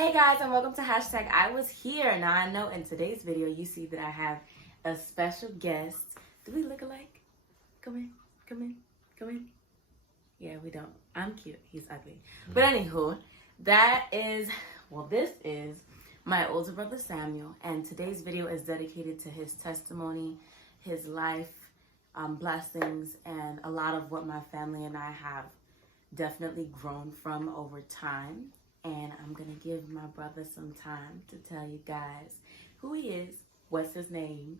Hey guys, and welcome to I was here. Now I know in today's video you see that I have a special guest. Do we look alike? Come in, come in, come in. Yeah, we don't. I'm cute. He's ugly. But anywho, this is my older brother Samuel, and today's video is dedicated to his testimony, his life, blessings, and a lot of what my family and I have definitely grown from over time. And I'm gonna give my brother some time to tell you guys who he is, what's his name,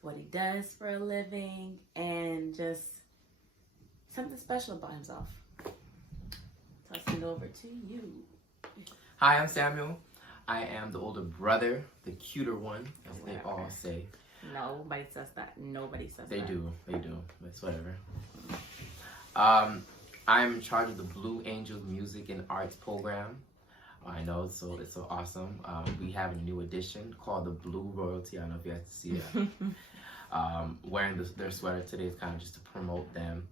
what he does for a living, and just something special about himself. Tossing it over to you. Hi, I'm Samuel. I am the older brother, the cuter one, as they all say. Nobody says that. Nobody says that. They do. It's whatever. I'm in charge of the Blue Angels Music and Arts program. I know, it's so awesome. We have a new edition called the Blue Royalty. I don't know if you have to see it. Wearing their sweater today is kind of just to promote them.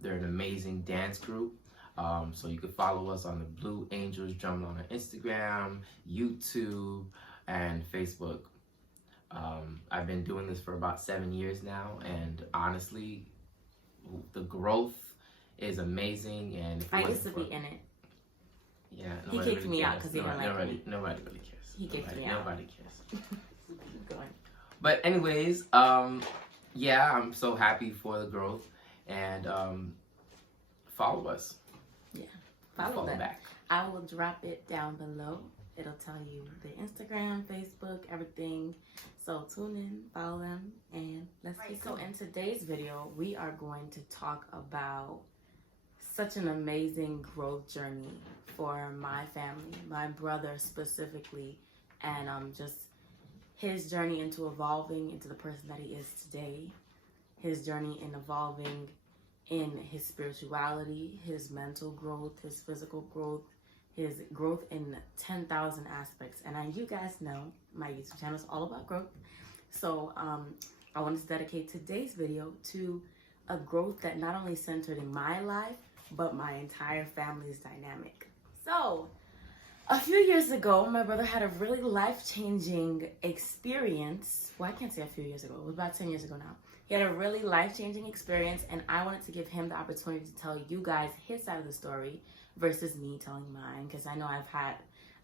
They're an amazing dance group. So you can follow us on the Blueangelsdrumline on Instagram, YouTube, and Facebook. I've been doing this for about 7 years now, and honestly, the growth is amazing. And I used to be in it. Yeah, he kicked me out because he didn't like me. Nobody really cares. He kicked me out. Nobody cares. Keep going. But anyways, yeah, I'm so happy for the growth, and follow us. Yeah, follow them back. I will drop it down below. It'll tell you the Instagram, Facebook, everything. So tune in, follow them, and let's get going. So in today's video, we are going to talk about such an amazing growth journey for my family, my brother specifically, and just his journey into evolving into the person that he is today, his journey in evolving in his spirituality, his mental growth, his physical growth, his growth in 10,000 aspects. And you guys know my YouTube channel is all about growth. So I wanted to dedicate today's video to a growth that not only centered in my life, but my entire family's dynamic. So, a few years ago, my brother had a really life-changing experience. Well, I can't say a few years ago. It was about 10 years ago now. He had a really life-changing experience, and I wanted to give him the opportunity to tell you guys his side of the story versus me telling mine, because I know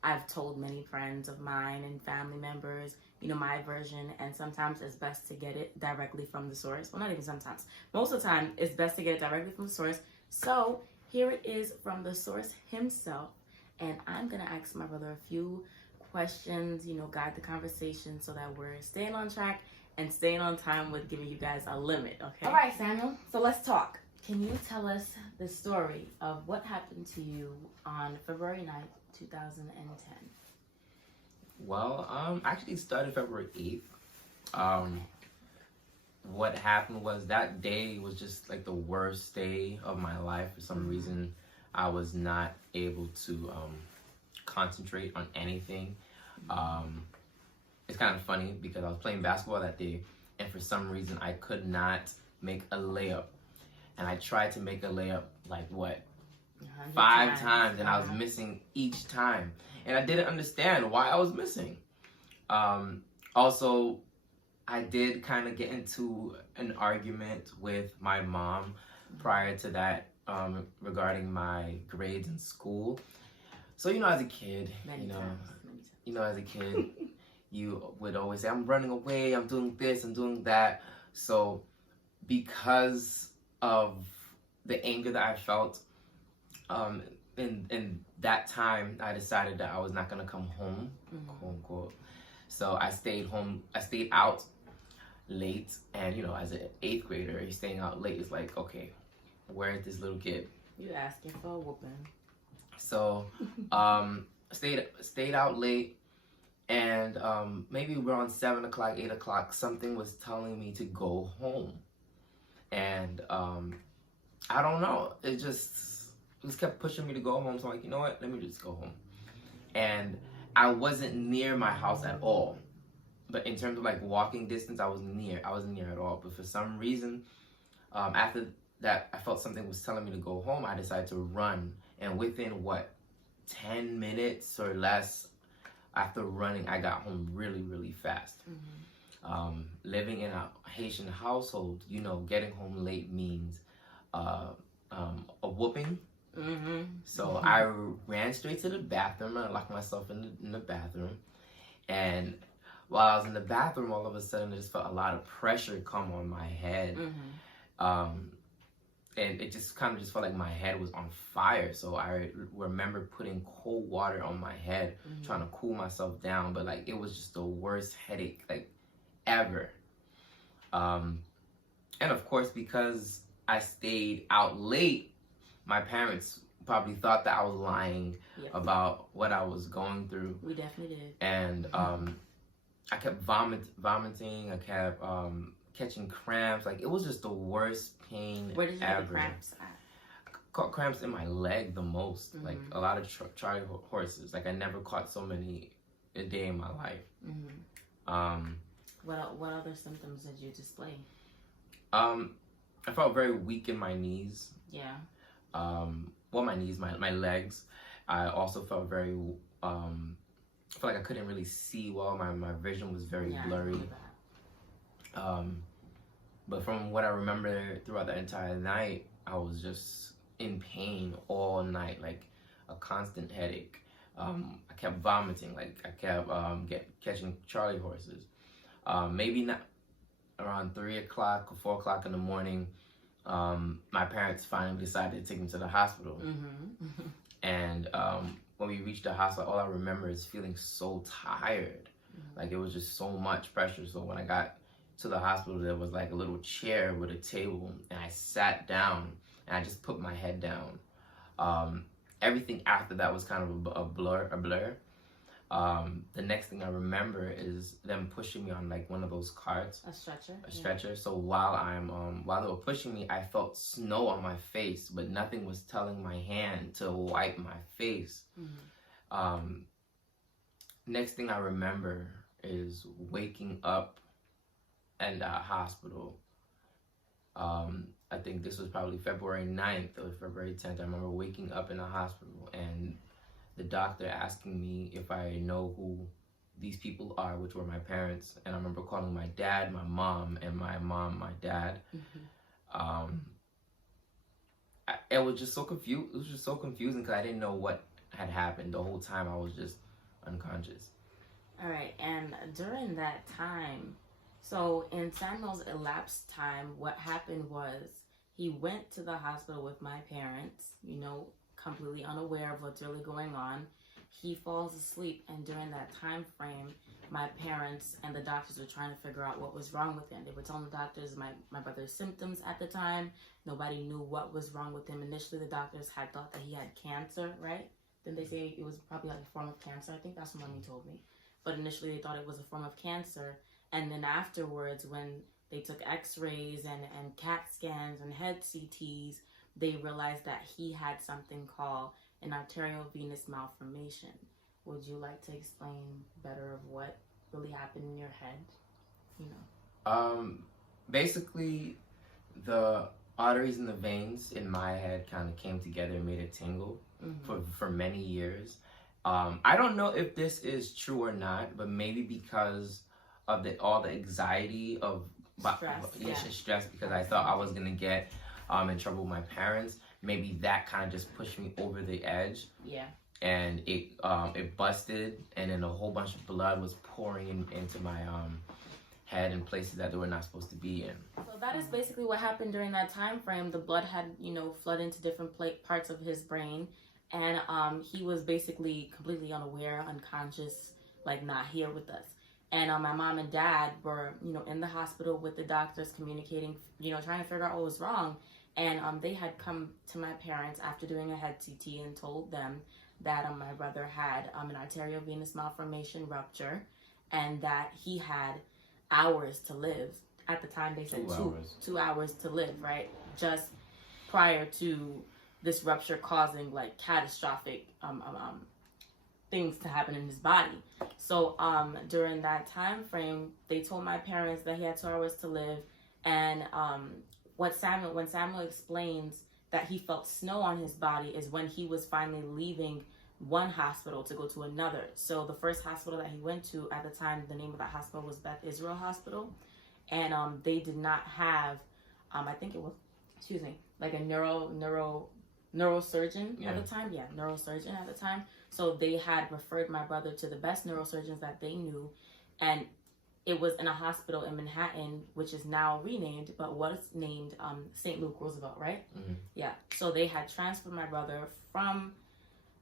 I've told many friends of mine and family members, my version, and sometimes it's best to get it directly from the source. Well, not even sometimes. Most of the time, it's best to get it directly from the source. So here it is from the source himself, and I'm gonna ask my brother a few questions, guide the conversation so that we're staying on track and staying on time with giving you guys a limit, okay? All right, Samuel, so let's talk. Can you tell us the story of what happened to you on February 9th, 2010? Well, actually it started February 8th. What happened was that day was just like the worst day of my life. For some reason, I was not able to concentrate on anything. It's kind of funny because I was playing basketball that day, and for some reason I could not make a layup. And I tried to make a layup like what? 5 times, and I was missing each time. And I didn't understand why I was missing. Also, I did kind of get into an argument with my mom prior to that regarding my grades in school. So, as a kid, as a kid, you would always say, I'm running away, I'm doing this, I'm doing that. So because of the anger that I felt in that time, I decided that I was not going to come home, quote unquote. So I stayed home, I stayed out late, and as an 8th grader, you're staying out late. It's like, okay, where is this little kid? You asking for a whooping. So stayed out late, and maybe around 7 o'clock, 8 o'clock, something was telling me to go home. And I don't know, it just kept pushing me to go home. So I'm like, you know what, let me just go home. And I wasn't near my house at all. But in terms of like walking distance, I wasn't near at all. But for some reason, after that, I felt something was telling me to go home. I decided to run. And within 10 minutes or less after running, I got home really, really fast. Living in a Haitian household, you know, getting home late means a whooping. So I ran straight to the bathroom. I locked myself in the bathroom. And while I was in the bathroom, all of a sudden, I just felt a lot of pressure come on my head. And it just kind of just felt like my head was on fire. So I remember putting cold water on my head, trying to cool myself down. But like, it was just the worst headache like ever. And of course, because I stayed out late, my parents probably thought that I was lying about what I was going through. We definitely did. And I kept vomiting. I kept catching cramps. Like, it was just the worst pain ever. Where did you get the cramps at? Caught cramps in my leg the most. Like, a lot of Charlie horses. Like, I never caught so many a day in my life. What other symptoms did you display? I felt very weak in my knees. Yeah. Well, my knees, my legs. I also felt very, I felt like I couldn't really see well. My vision was very blurry. But from what I remember throughout the entire night, I was just in pain all night, like a constant headache. I kept vomiting, like I kept catching Charlie horses. Maybe not around 3 o'clock or 4 o'clock in the morning, my parents finally decided to take me to the hospital. And when we reached the hospital, all I remember is feeling so tired. Like, it was just so much pressure. So when I got to the hospital, there was like a little chair with a table, and I sat down and I just put my head down. Everything after that was kind of a blur. The next thing I remember is them pushing me on like one of those carts. A stretcher? A stretcher. So while they were pushing me, I felt snow on my face, but nothing was telling my hand to wipe my face. Next thing I remember is waking up in the hospital. I think this was probably February 9th or February 10th. I remember waking up in the hospital and the doctor asking me if I know who these people are, which were my parents. And I remember calling my dad, my mom, and my mom, my dad. It was just so confused. It was just so confusing because I didn't know what had happened. The whole time I was just unconscious. All right, and during that time, so in Samuel's elapsed time, what happened was he went to the hospital with my parents, you know, completely unaware of what's really going on. He falls asleep, and during that time frame, my parents and the doctors were trying to figure out what was wrong with him. They were telling the doctors my brother's symptoms at the time. Nobody knew what was wrong with him. Initially, the doctors had thought that he had cancer, right? Then they say it was probably like a form of cancer. I think that's what Mommy told me. But initially, they thought it was a form of cancer. And then afterwards, when they took x-rays and CAT scans and head CTs, they realized that he had something called an arteriovenous malformation. Would you like to explain better of what really happened in your head? You know. Basically, the arteries and the veins in my head kind of came together and made a tingle for many years. I don't know if this is true or not, but maybe because of all the anxiety of stress, because I thought I was gonna get in trouble with my parents. Maybe that kind of just pushed me over the edge. Yeah. And it busted, and then a whole bunch of blood was pouring into my head in places that they were not supposed to be in. So that is basically what happened during that time frame. The blood had, flooded into different parts of his brain, and he was basically completely unaware, unconscious, like not here with us. And my mom and dad were, in the hospital with the doctors, communicating, trying to figure out what was wrong. And they had come to my parents after doing a head CT and told them that my brother had an arteriovenous malformation rupture, and that he had hours to live. At the time, they said 2 hours to live, right? Just prior to this rupture causing like catastrophic things to happen in his body. So during that time frame, they told my parents that he had 2 hours to live, and when Samuel explains that he felt snow on his body is when he was finally leaving one hospital to go to another. So the first hospital that he went to at the time, the name of that hospital was Beth Israel Hospital, and they did not have, I think it was, excuse me, like a neurosurgeon at the time. Yeah, neurosurgeon at the time. So they had referred my brother to the best neurosurgeons that they knew, and it was in a hospital in Manhattan, which is now renamed, but was named St. Luke Roosevelt, right? Mm-hmm. Yeah. So they had transferred my brother from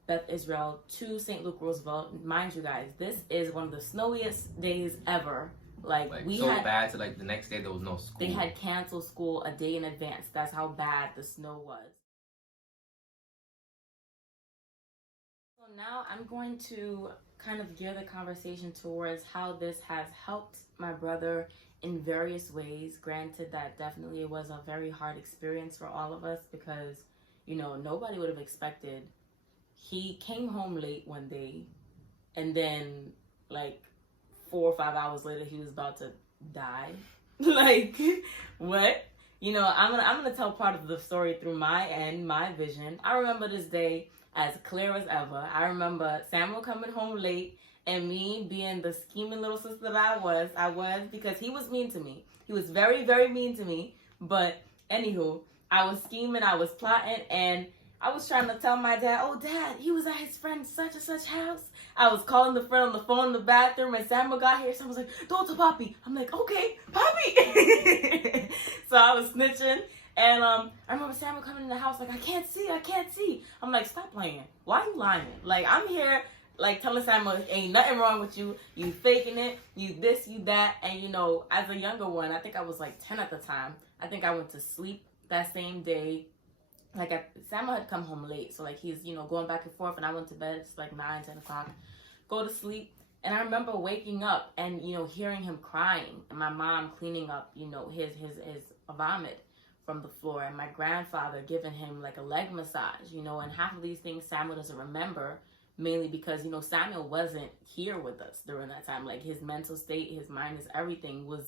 Beth Israel to St. Luke Roosevelt. Mind you guys, this is one of the snowiest days ever. Like we so had, bad to like the next day there was no school. They had canceled school a day in advance. That's how bad the snow was. So now I'm going to kind of gear the conversation towards how this has helped my brother in various ways. Granted that definitely it was a very hard experience for all of us because, you know, nobody would have expected. He came home late one day and then like 4 or 5 hours later he was about to die. Like, what? You know, I'm gonna tell part of the story through my end, my vision. I remember this day as clear as ever. I remember Samuel coming home late and me being the scheming little sister that I was because he was mean to me. He was very, very mean to me. But anywho, I was scheming, I was plotting, and I was trying to tell my dad, oh, Dad, he was at his friend's such and such house. I was calling the friend on the phone in the bathroom, and Samuel got here. So I was like, don't tell Poppy. I'm like, okay, Poppy. So I was snitching. And I remember Samuel coming in the house like, I can't see. I'm like, stop playing. Why are you lying? Like, I'm here, like, telling Samuel, ain't nothing wrong with you. You faking it. You this, you that. And, you know, as a younger one, I think I was like 10 at the time. I think I went to sleep that same day. Like, Samuel had come home late, so, like, he's, you know, going back and forth, and I went to bed, it's, like, 9, 10 o'clock, go to sleep, and I remember waking up and, you know, hearing him crying, and my mom cleaning up, you know, his vomit from the floor, and my grandfather giving him, like, a leg massage, you know, and half of these things Samuel doesn't remember, mainly because, you know, Samuel wasn't here with us during that time. Like, his mental state, his mind, his everything was,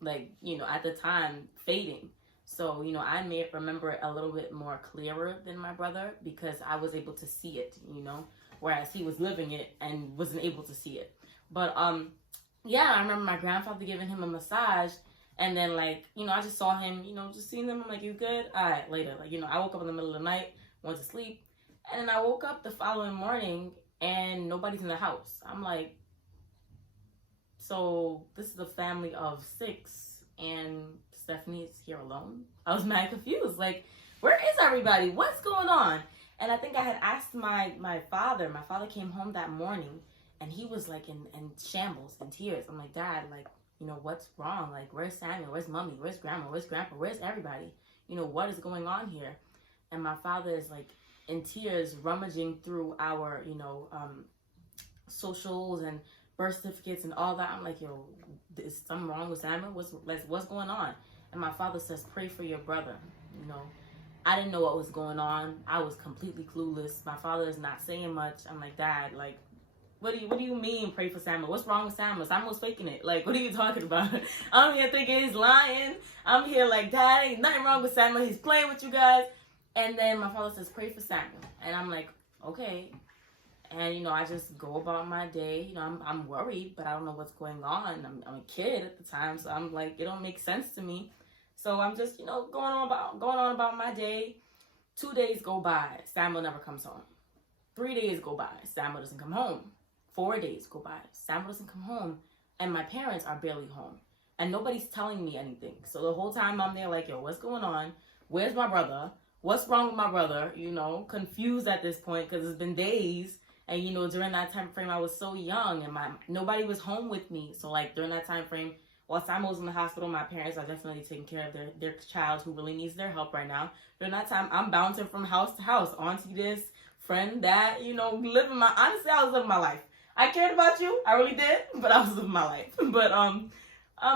like, you know, at the time, fading. So, you know, I may remember it a little bit more clearer than my brother because I was able to see it, you know, whereas he was living it and wasn't able to see it. But, yeah, I remember my grandfather giving him a massage, and then, like, you know, I just saw him, you know, just seeing him. I'm like, you good? All right, later. Like, you know, I woke up in the middle of the night, went to sleep, and then I woke up the following morning, and nobody's in the house. I'm like, so this is a family of 6, and Stephanie is here alone. I was mad confused. Like, where is everybody? What's going on? And I think I had asked my father. My father came home that morning, and he was, like, in shambles, in tears. I'm like, Dad, like, you know, what's wrong? Like, where's Samuel? Where's Mommy? Where's Grandma? Where's Grandpa? Where's everybody? You know, what is going on here? And my father is, like, in tears, rummaging through our, you know, socials and birth certificates and all that. I'm like, yo, is something wrong with Samuel? What's going on? And my father says, pray for your brother. You know, I didn't know what was going on. I was completely clueless. My father is not saying much. I'm like, Dad, like, what do you mean pray for Samuel? What's wrong with Samuel? Samuel's faking it. Like, what are you talking about? I'm here thinking he's lying. I'm here like, Dad, ain't nothing wrong with Samuel. He's playing with you guys. And then my father says, pray for Samuel. And I'm like, okay. And, you know, I just go about my day. You know, I'm worried, but I don't know what's going on. I'm a kid at the time, so I'm like, it don't make sense to me. So I'm just, you know, going on about my day. 2 days go by, Samuel never comes home. 3 days go by, Samuel doesn't come home. 4 days go by, Samuel doesn't come home, and my parents are barely home. And nobody's telling me anything. So the whole time I'm there like, yo, what's going on? Where's my brother? What's wrong with my brother? You know, confused at this point because it's been days. And, you know, during that time frame, I was so young and nobody was home with me. So, like, during that time frame, while Samuel was in the hospital, my parents are definitely taking care of their child who really needs their help right now. During that time, I'm bouncing from house to house. Auntie this, friend that, you know, honestly, I was living my life. I cared about you. I really did. But I was living my life. But,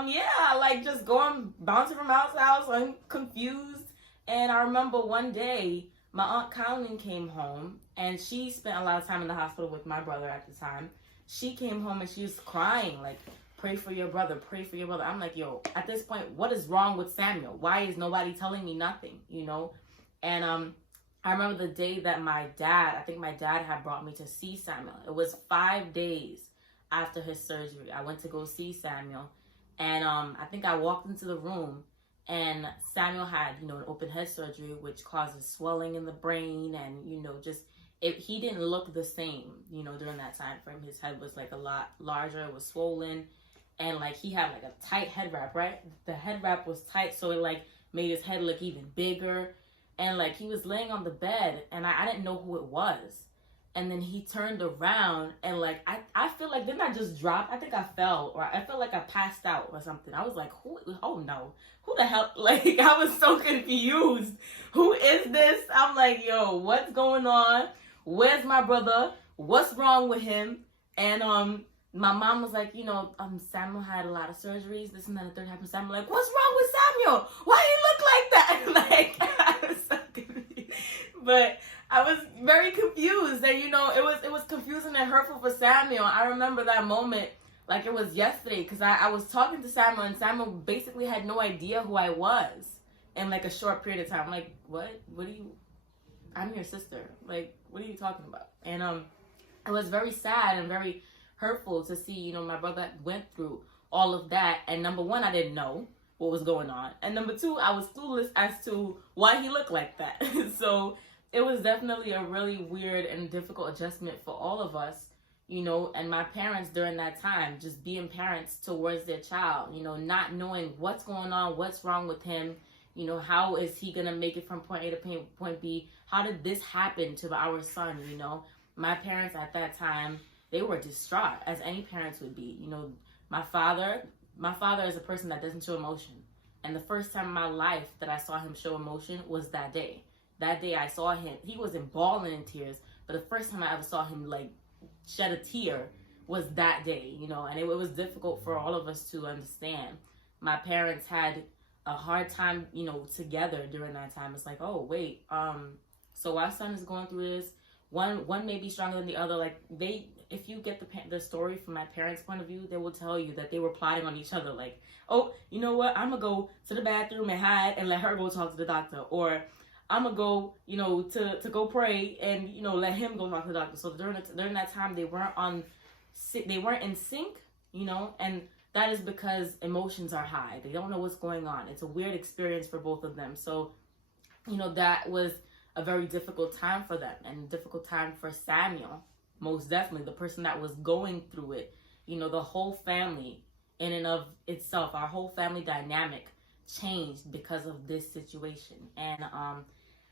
yeah, like, just bouncing from house to house. I'm confused. And I remember one day, my Aunt Colleen came home, and she spent a lot of time in the hospital with my brother at the time. She came home, and she was crying, like, pray for your brother, pray for your brother. I'm like, yo, at this point, what is wrong with Samuel? Why is nobody telling me nothing, you know? And I remember the day that my dad had brought me to see Samuel. It was 5 days after his surgery. I went to go see Samuel, and I think I walked into the room, and Samuel had, you know, an open head surgery, which causes swelling in the brain, and, you know, just he didn't look the same, you know, during that time frame. His head was like a lot larger, it was swollen, and like he had like a tight head wrap, right? The head wrap was tight, so it like made his head look even bigger. And like he was laying on the bed, and I didn't know who it was. And then he turned around, and like I feel like, didn't I just drop? I think I fell, or I felt like I passed out or something. I was like, who? Oh no, who the hell? Like, I was so confused. Who is this? I'm like, yo, what's going on? Where's my brother? What's wrong with him? And my mom was like, you know, Samuel had a lot of surgeries. This and that, and the third happened. Samuel, like, what's wrong with Samuel? Why he look like that? Like, I was so confused. But I was very confused, and you know, it was confusing and hurtful for Samuel. I remember that moment like it was yesterday, because I was talking to Samuel, and Samuel basically had no idea who I was in like a short period of time. I'm like, what? What do you? I'm your sister. Like, what are you talking about? And it was very sad and very hurtful to see, you know, my brother went through all of that, and number one, I didn't know what was going on, and number two, I was clueless as to why he looked like that. So it was definitely a really weird and difficult adjustment for all of us, you know, and my parents during that time, just being parents towards their child, you know, not knowing what's going on, what's wrong with him, you know, how is he gonna make it from point A to point B? How did this happen to our son? You know, my parents at that time, they were distraught, as any parents would be. You know, my father is a person that doesn't show emotion. And the first time in my life that I saw him show emotion was that day. That day I saw him, he wasn't bawling in tears, but the first time I ever saw him like shed a tear was that day, you know, and it was difficult for all of us to understand. My parents had a hard time, you know, together during that time. It's like, oh, wait, so our son is going through this. One may be stronger than the other. Like, if you get the story from my parents' point of view, they will tell you that they were plotting on each other. Like, oh, you know what? I'm going to go to the bathroom and hide and let her go talk to the doctor. Or I'm going to go, you know, to go pray and, you know, let him go talk to the doctor. So during that time, they weren't in sync, you know, and that is because emotions are high. They don't know what's going on. It's a weird experience for both of them. So, you know, that was a very difficult time for them, and a difficult time for Samuel. Most definitely, the person that was going through it. You know, the whole family in and of itself, our whole family dynamic changed because of this situation. And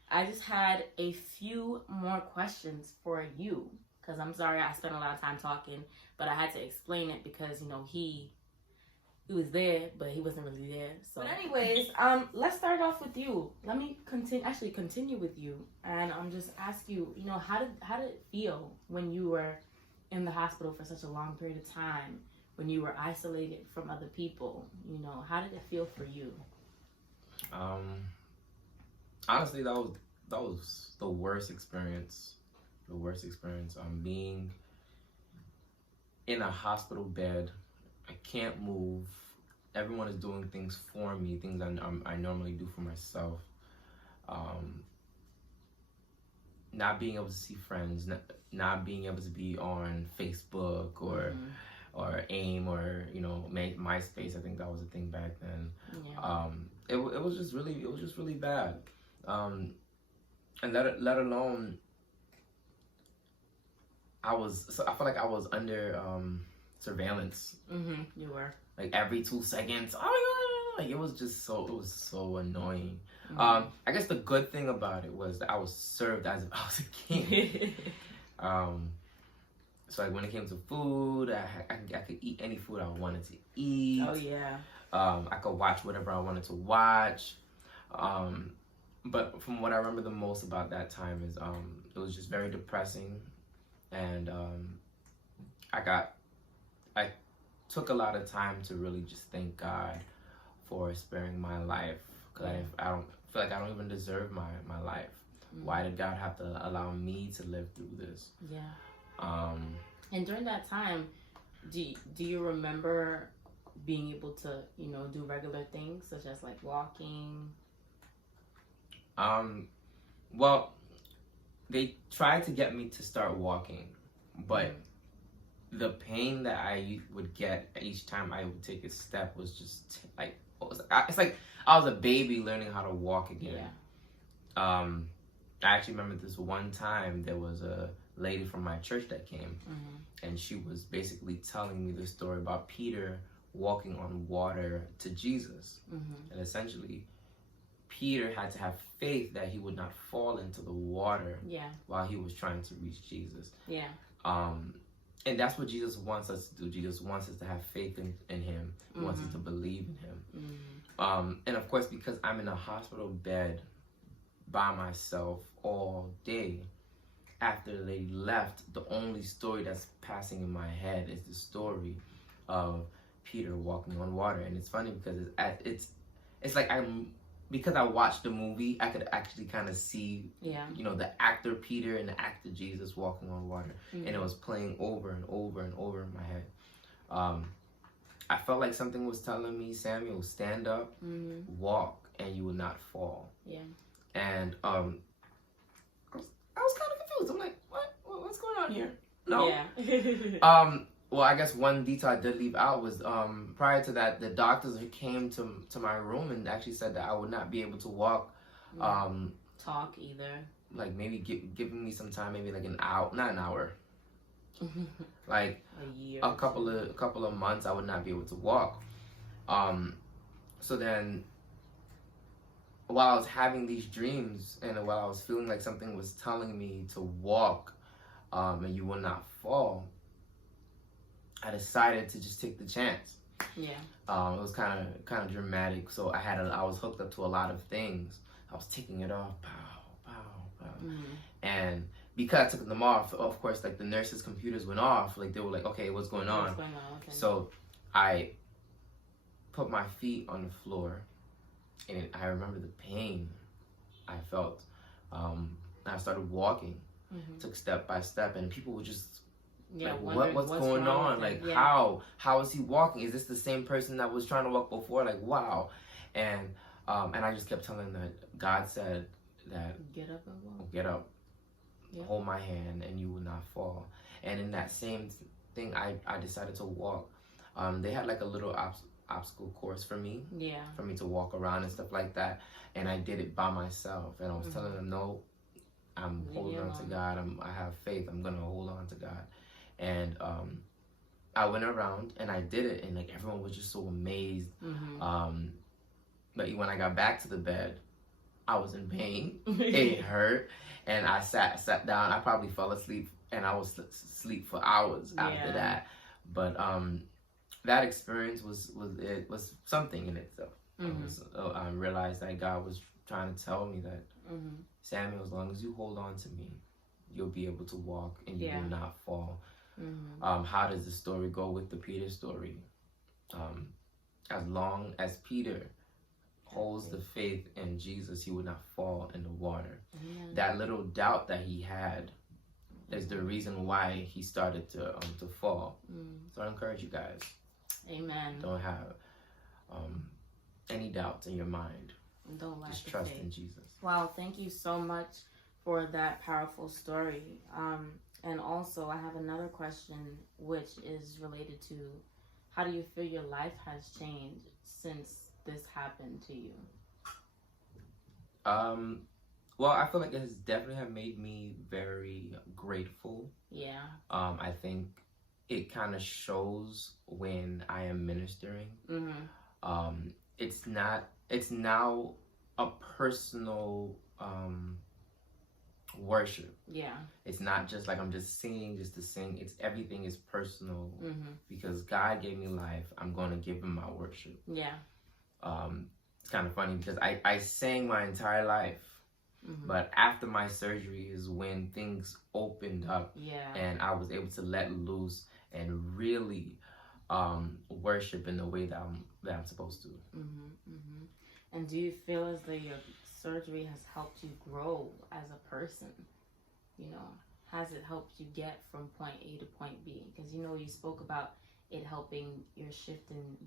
I just had a few more questions for you, because I'm sorry I spent a lot of time talking, but I had to explain it because, you know, he was there, but he wasn't really there. So, but anyways, let's start off with you. Let me continue with you, and just ask you, you know, how did it feel when you were in the hospital for such a long period of time, when you were isolated from other people? You know, how did it feel for you? Honestly, that was the worst experience. The worst experience. Being in a hospital bed. I can't move. Everyone is doing things for me, things I normally do for myself. Not being able to see friends, not being able to be on Facebook or AIM or, you know, MySpace. I think that was a thing back then. Yeah. It was just really bad. And let alone, I felt like I was under surveillance. You were. Like every 2 seconds. Oh my God. Like it was so annoying. I guess the good thing about it was that I was served as if I was a king. So like when it came to food, I could eat any food I wanted to eat. Oh yeah. I could watch whatever I wanted to watch. But from what I remember the most about that time is it was just very depressing, and I took a lot of time to really just thank God for sparing my life, because I don't feel like I don't even deserve my life. Why did God have to allow me to live through this? Yeah. And during that time, do you remember being able to, you know, do regular things such as like walking? Well, they tried to get me to start walking, but the pain that I would get each time I would take a step was just like, it's like I was a baby learning how to walk again. Yeah. I actually remember this one time there was a lady from my church that came, and she was basically telling me the story about Peter walking on water to Jesus. And essentially, Peter had to have faith that he would not fall into the water while he was trying to reach Jesus. Yeah. And that's what Jesus wants us to do. Jesus wants us to have faith in him. He wants us to believe in him. And of course, because I'm in a hospital bed by myself all day, after the lady left, the only story that's passing in my head is the story of Peter walking on water. And it's funny because it's like because I watched the movie, I could actually kind of see, you know, the actor Peter and the actor Jesus walking on water, and it was playing over and over and over in my head. I felt like something was telling me, Samuel, stand up, walk, and you will not fall. Yeah. And I was kind of confused. I'm like, what's going on here? No. Yeah. Well, I guess one detail I did leave out was prior to that, the doctors came to my room and actually said that I would not be able to walk. Talk either. Like maybe giving me some time, maybe like an hour, not an hour, like a year, a couple of months, I would not be able to walk. So then, while I was having these dreams and while I was feeling like something was telling me to walk, and you will not fall, I decided to just take the chance. Yeah. It was kind of dramatic. So I was hooked up to a lot of things. I was taking it off, pow, pow, pow. And because I took them off, of course, like the nurses' computers went off. Like they were like, okay, what's going on? Okay. So I put my feet on the floor, and I remember the pain I felt. I started walking, took step by step, and people were just like, what's going on? Like, how is he walking? Is this the same person that was trying to walk before? Like, wow. And I just kept telling them that God said that, get up and walk. Get up, hold my hand, and you will not fall. And in that same thing, I decided to walk. They had like a little obstacle course for me to walk around and stuff like that, and I did it by myself. And I was telling them, no, I'm holding on to God. I have faith. I'm gonna hold on to God. And I went around and I did it, and like everyone was just so amazed. But when I got back to the bed, I was in pain. It hurt, and I sat down. I probably fell asleep, and I was asleep for hours after that. But that experience was something in itself. I realized that God was trying to tell me that, Samuel, as long as you hold on to me, you'll be able to walk and you will not fall. How does the story go with the Peter story? As long as Peter holds the faith in Jesus, he would not fall in the water. That little doubt that he had is the reason why he started to fall. So I encourage you guys. Amen. Don't have any doubts in your mind. Don't lack Just the trust faith. in Jesus. Wow, thank you so much for that powerful story. And also, I have another question, which is related to how do you feel your life has changed since this happened to you? Well, I feel like it has definitely have made me very grateful. Yeah. I think it kind of shows when I am ministering. It's now a personal worship. Yeah. It's not just like I'm just singing just to sing. It's everything is personal because God gave me life. I'm going to give him my worship. Yeah. It's kind of funny because I sang my entire life, but after my surgery is when things opened up and I was able to let loose and really worship in the way that I'm supposed to. And do you feel as though your surgery has helped you grow as a person? You know, has it helped you get from point A to point B? Because you spoke about it helping your shift in,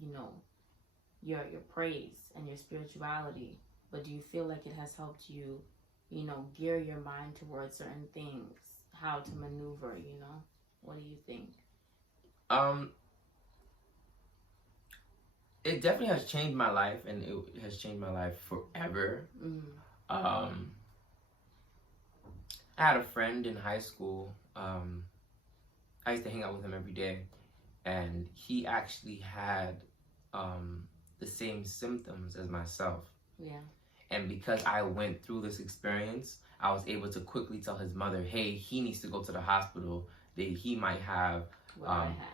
your praise and your spirituality. But do you feel like it has helped you gear your mind towards certain things, how to maneuver, What do you think? It definitely has changed my life, and it has changed my life forever. I had a friend in high school. I used to hang out with him every day, and he actually had the same symptoms as myself. Yeah. And because I went through this experience, I was able to quickly tell his mother, hey, he needs to go to the hospital. He might have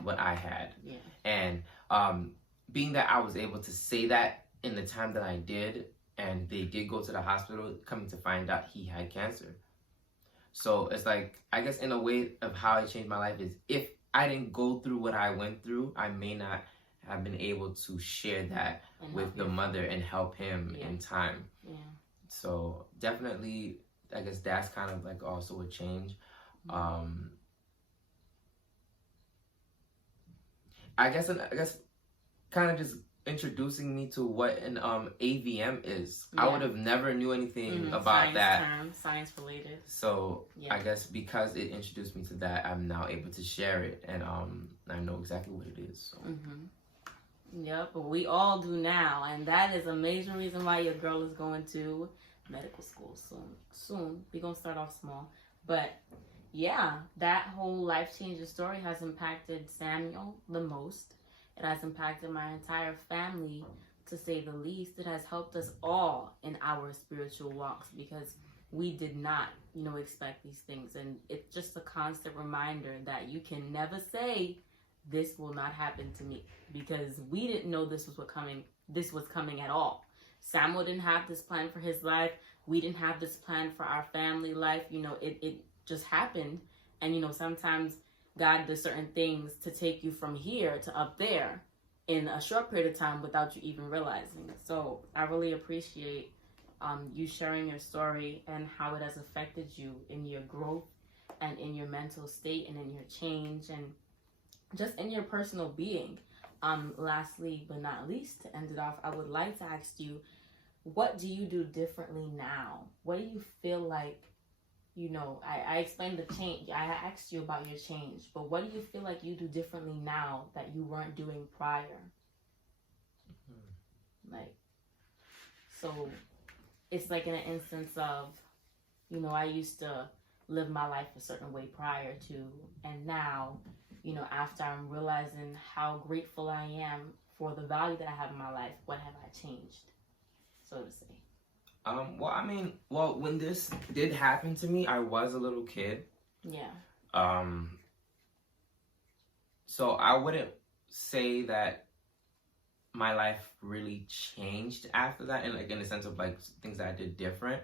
what I had. Yeah. And being that I was able to say that in the time that I did, and they did go to the hospital, coming to find out he had cancer. So it's like, I guess in a way of how it changed my life is, if I didn't go through what I went through, I may not have been able to share that with the mother and help him in time. Yeah. So definitely, I guess that's kind of like also a change. I guess kind of just introducing me to what an AVM is. I would have never knew anything about that. Science related. So I guess because it introduced me to that, I'm now able to share it, and I know exactly what it is. So. Yep, but we all do now, and that is a major reason why your girl is going to medical school soon. We're gonna start off small, but yeah, that whole life-changing story has impacted Samuel the most. It has impacted my entire family, to say the least. It has helped us all in our spiritual walks, because we did not, expect these things. And it's just a constant reminder that you can never say, this will not happen to me, because we didn't know this was coming at all. Samuel didn't have this plan for his life. We didn't have this plan for our family life. It just happened. And, sometimes God does certain things to take you from here to up there in a short period of time without you even realizing. So I really appreciate you sharing your story and how it has affected you in your growth and in your mental state and in your change and just in your personal being. Lastly but not least, to end it off, I would like to ask you, what do you do differently now? What do you feel like, I explained the change. I asked you about your change, but what do you feel like you do differently now that you weren't doing prior? So it's like in an instance of, I used to live my life a certain way prior to, and now, after I'm realizing how grateful I am for the value that I have in my life, what have I changed, so to say? When this did happen to me, I was a little kid. Yeah. So I wouldn't say that my life really changed after that, and in the sense of things that I did different.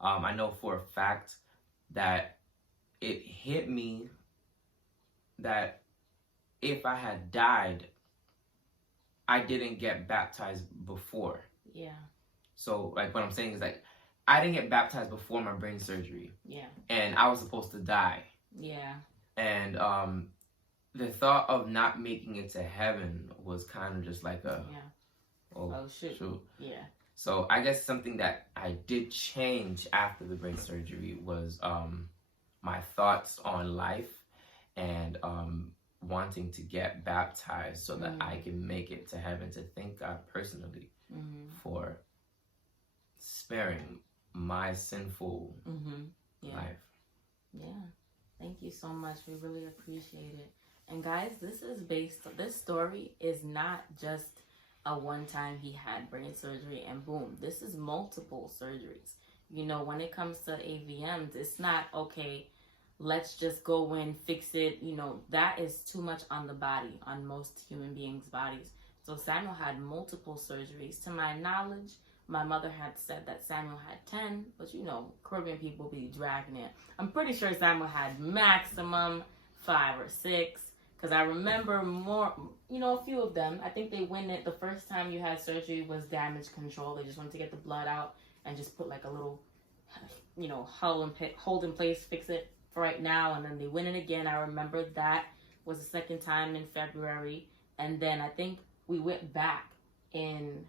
I know for a fact that it hit me that if I had died, I didn't get baptized before. Yeah. So what I'm saying is I didn't get baptized before my brain surgery. Yeah. And I was supposed to die. Yeah. And the thought of not making it to heaven was kind of just like oh shoot. Yeah. So I guess something that I did change after the brain surgery was my thoughts on life and wanting to get baptized so that I can make it to heaven, to thank God personally for sparing my sinful life. Yeah. Thank you so much. We really appreciate it. And guys, this story is not just a one time he had brain surgery and boom. This is multiple surgeries. When it comes to AVMs, it's not, okay, let's just go in, fix it. That is too much on the body, on most human beings' bodies. So Samuel had multiple surgeries. To my knowledge, my mother had said that Samuel had 10, but Caribbean people be dragging it. I'm pretty sure Samuel had maximum 5 or 6, because I remember more, a few of them. I think they went it the first time you had surgery was damage control. They just wanted to get the blood out and just put a little, hold in place, fix it for right now. And then they went in again. I remember that was the second time in February. And then I think we went back in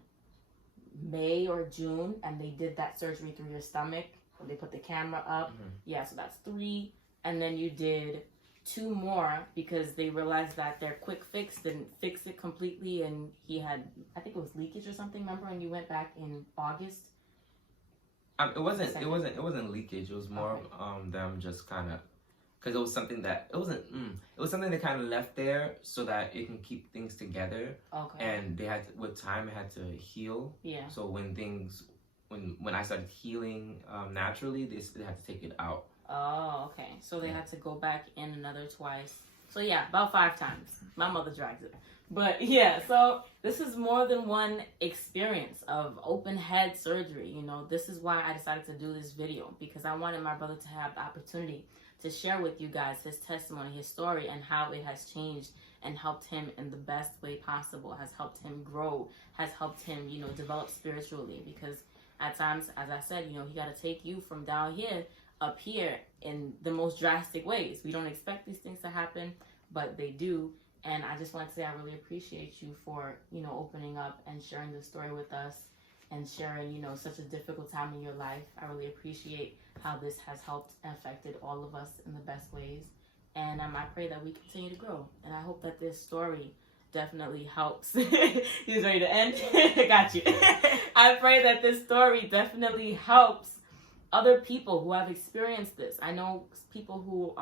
May or June, and they did that surgery through your stomach, they put the camera up. Mhm. Yeah, so that's 3. And then you did 2 more because they realized that their quick fix didn't fix it completely, and he had, I think it was leakage or something. Remember, and you went back in August. It wasn't leakage. It was more them just kind of, because it was something that it was something they kind of left there so that it can keep things together. Okay. And they had to, with time it had to heal. Yeah. So when I started healing naturally, they had to take it out. Oh, okay. So they had to go back in another twice. So yeah, about 5 times. My mother drags it. But yeah, so this is more than one experience of open head surgery. You know, this is why I decided to do this video, because I wanted my brother to have the opportunity to share with you guys his testimony, his story, and how it has changed and helped him in the best way possible, has helped him grow, has helped him, you know, develop spiritually. Because at times, as I said, you know, he got to take you from down here up here in the most drastic ways. We don't expect these things to happen, but they do. And I just want to say I really appreciate you for, you know, opening up and sharing the story with us and sharing, you know, such a difficult time in your life. I really appreciate how this has helped and affected all of us in the best ways. And I pray that we continue to grow. And I hope that this story definitely helps. He's ready to end. Got you. I pray that this story definitely helps other people who have experienced this. I know people who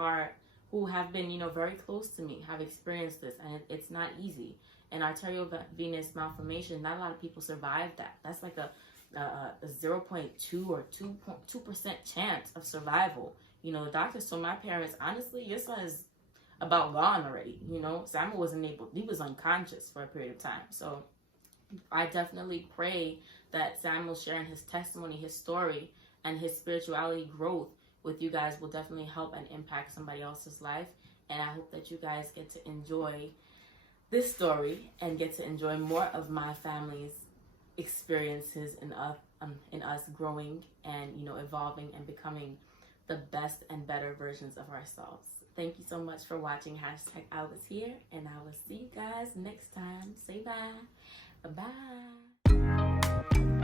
have been, you know, very close to me have experienced this, and it's not easy. And arteriovenous malformation, not a lot of people survive that. That's like a 0.2 or 2% chance of survival. You know, the doctors told my parents, honestly, your son is about gone already. You know, Samuel wasn't able, he was unconscious for a period of time. So I definitely pray that Samuel sharing his testimony, his story, and his spirituality growth with you guys will definitely help and impact somebody else's life. And I hope that you guys get to enjoy this story and get to enjoy more of my family's experiences in us growing and, you know, evolving and becoming the best and better versions of ourselves. Thank you so much for watching #I was here, and I will see you guys next time. Say bye. Bye-bye.